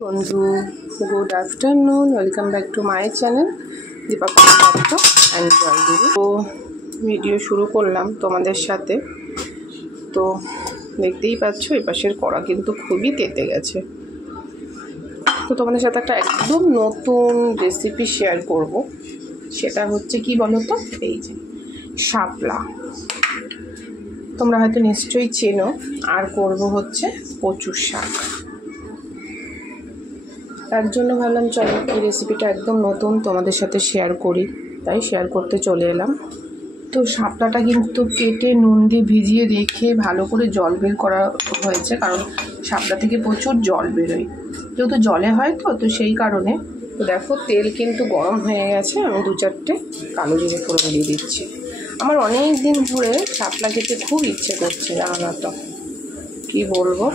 বন্ধু, good afternoon, welcome back to my channel Dipa Dutta and Joyguru. তো video শুরু করলাম তোমাদের সাথে। তো দেখতেই পাচ্ছ এই পাশের কড়া কিন্তু খুবই তেতে গেছে। তো তোমাদের সাথে একটা একদম নতুন রেসিপি শেয়ার করব। সেটা হচ্ছে কি বলো তো, এই যে শাপলা, তোমরা হয়তো নিশ্চয়ই চেনো। আর করব হচ্ছে কচুর শাক। তার জন্য ভাবলাম চলো এই রেসিপিটা একদম নতুন তোমাদের সাথে শেয়ার করি, তাই শেয়ার করতে চলে এলাম। তো শাপলাটা কিন্তু কেটে নুন দিয়ে ভিজিয়ে রেখে ভালো করে জল বের করা হয়েছে, কারণ শাপলা থেকে প্রচুর জল বেরোয়, যেহেতু জলে হয় তো সেই কারণে। তো দেখো তেল কিন্তু গরম হয়ে গেছে, আমি 2-4টে কালো জিরে ফোড়ন দিয়ে দিচ্ছি। আমার অনেক দিন ধরে শাপলা খেতে খুব ইচ্ছে করছে, জানো না তো কী বলবো।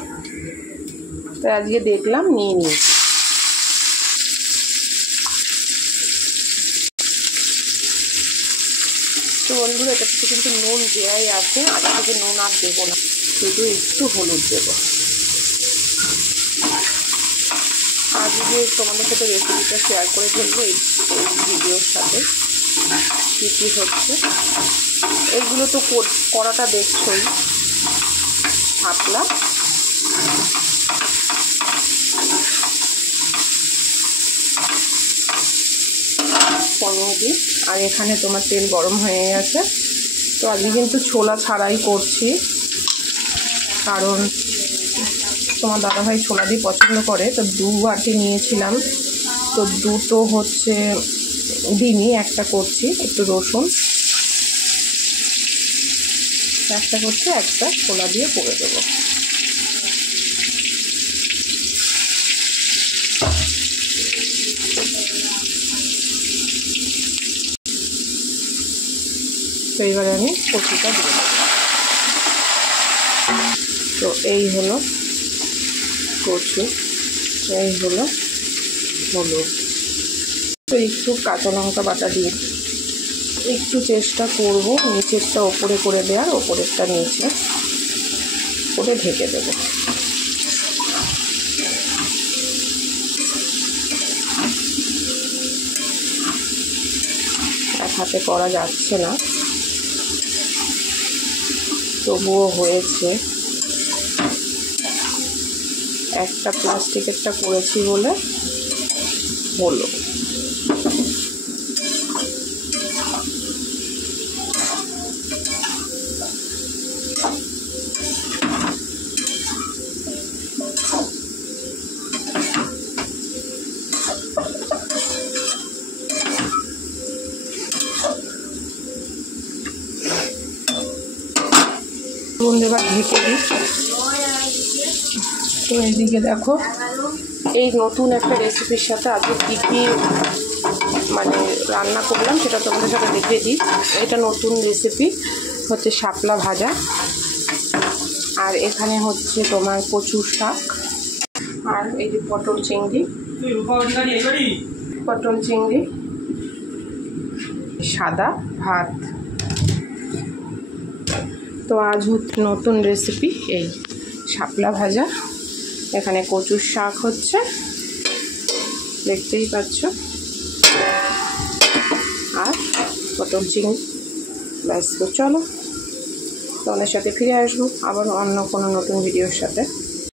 তো আজকে দেখলাম নিয়ে নিয়েছি। তো বন্ধুরা, এটাতে কিন্তু নুন দেওয়াই আছে, আগে থেকে নুন আর দেবো না, শুধু একটু হলুদ দেবো। আজকে তোমাদের সাথে রেসিপিটা শেয়ার করে ফেলবো এই ভিডিওর সাথে। কী কী হচ্ছে এইগুলো তো করাটা দেখছোই। শাপলা, পনির, আর এখানে তোমার তেল গরম হয়ে গেছে। তো আজকে কিন্তু ছোলা ছাড়াই করছি, কারণ তোমার দাদাভাই ছোলা দিয়ে পছন্দ করে। তো 2 বাটি নিয়েছিলাম, তো 2টো হচ্ছে দিনই, একটা করছি একটু রসুন, একটা করছি, একটা ছোলা দিয়ে করে দেবো। তো এবারে আমি কচুটা দিয়ে দেবো। তো এই হলো কচু, এই হলো হলুদ। তো একটু কাঁচা লঙ্কা বাটা দিয়ে একটু চেষ্টা করব নিচেরটা ওপরে করে দেওয়ার, ওপরেরটা নিচে করে ঢেকে দেবো। এক হাতে করা যাচ্ছে না, তবুও হয়েছে। একটা প্লাস্টিকেরটা করেছি বলে হলো। এবার ঢেকে দিই। তো এইদিকে দেখো, এই নতুন একটা রেসিপির সাথে আজকে কী কী মানে রান্না করলাম সেটা তোমাদের সাথে দেখিয়ে দিই। এটা নতুন রেসিপি হচ্ছে শাপলা ভাজা, আর এখানে হচ্ছে তোমার কচুর শাক, আর এই যে পটল চিংড়ি, সাদা ভাত। তো আজ নতুন রেসিপি এই শাপলা ভাজা, এখানে কচুর শাক হচ্ছে, দেখতেই পাচ্ছ, আর পটল চিংড়ি। ব্যাস, তো চলো তোমাদের সাথে ফিরে আসবো আবার অন্য কোনো নতুন ভিডিওর সাথে।